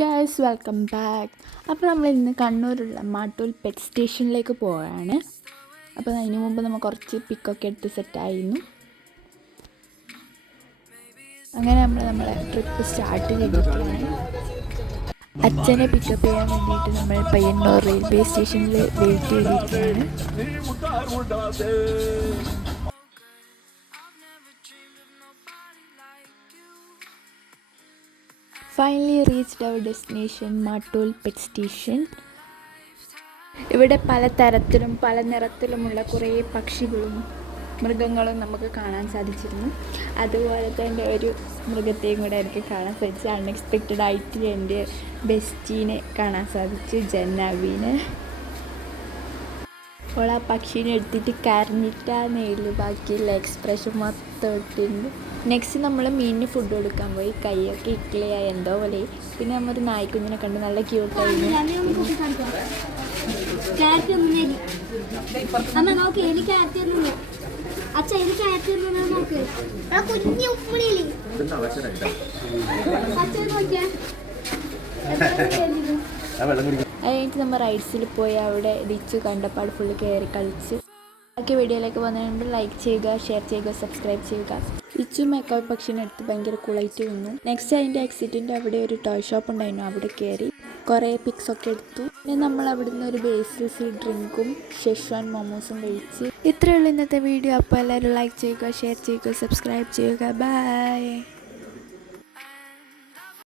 Guys, welcome back. അപ്പോൾ നമ്മൾ ഇന്ന് കണ്ണൂരുള്ള മാട്ടൂൽ പെറ്റ് സ്റ്റേഷനിലേക്ക് പോവുകയാണ്. അപ്പോൾ അതിന് മുമ്പ് നമ്മൾ കുറച്ച് പിക്കൊക്കെ എടുത്ത് സെറ്റായിരുന്നു. അങ്ങനെ നമ്മളെ ട്രിപ്പ് സ്റ്റാർട്ട് ചെയ്തിട്ടാണ്. അച്ഛനെ പിക്കപ്പ് ചെയ്യാൻ വേണ്ടിയിട്ട് നമ്മൾ പയ്യന്നൂർ റെയിൽവേ സ്റ്റേഷനിൽ വെയിറ്റ് ചെയ്തിരിക്കുകയാണ്. Finally reached our destination, Mattool pet station. ഇവിടെ പലതരത്തിലും പല നിറത്തിലുമുള്ള കുറേ പക്ഷികളും മൃഗങ്ങളും നമുക്ക് കാണാൻ സാധിച്ചിരുന്നു. അതുപോലെ തന്നെ ഒരു മൃഗത്തെയും കൂടെ എനിക്ക് കാണാൻ സാധിച്ചു. അൺഎക്സ്പെക്റ്റഡ് ആയിട്ട് എൻ്റെ ബെസ്റ്റീനെ കാണാൻ സാധിച്ചു, ജന്നാവിനെ. അപ്പോൾ ആ പക്ഷീനെ എടുത്തിട്ട് കരഞ്ഞിട്ടാണ് എഴുതി, ബാക്കിയുള്ള എക്സ്പ്രഷൻ മൊത്തം ഇട്ടിട്ടുണ്ട്. നെക്സ്റ്റ് നമ്മൾ മീനിന് ഫുഡ് കൊടുക്കാൻ പോയി. കൈയൊക്കെ ഇക്ലിയായി എന്തോ പോലെ. പിന്നെ നമ്മൊരു നായ്ക്കുഞ്ഞിനെ കണ്ട്, നല്ല ക്യൂട്ടായിരുന്നു. അത് കഴിഞ്ഞിട്ട് നമ്മൾ റൈഡ്സിൽ പോയി അവിടെ ഡിച്ച് കണ്ടപ്പാട് ഫുള്ള് കയറി കളിച്ച്. ബാക്കി വീഡിയോയിലേക്ക് വന്നിട്ടുണ്ട്. ലൈക്ക് ചെയ്യുക, ഷെയർ ചെയ്യുക, സബ്സ്ക്രൈബ് ചെയ്യുക. ഇച്ചു മേക്കോയ് പക്ഷീനെ എടുത്ത് ഭയങ്കര കൂളായിട്ട് വന്നു. നെക്സ്റ്റ് അതിൻ്റെ എക്സിറ്റിൻ്റെ അവിടെ ഒരു ടോയ് ഷോപ്പ് ഉണ്ടായിരുന്നു, അവിടെ കയറി കുറേ പിക്സൊക്കെ എടുത്തു. പിന്നെ നമ്മൾ അവിടുന്ന് ഒരു ബേസിൽസ് ഡ്രിങ്കും ഷെഷ്വാൻ മോമോസും കഴിച്ച്. ഇത്രയേ ഉള്ളൂ ഇന്നത്തെ വീഡിയോ. അപ്പോൾ എല്ലാവരും ലൈക്ക് ചെയ്യുക, ഷെയർ ചെയ്യുക, സബ്സ്ക്രൈബ് ചെയ്യുക. ബൈ.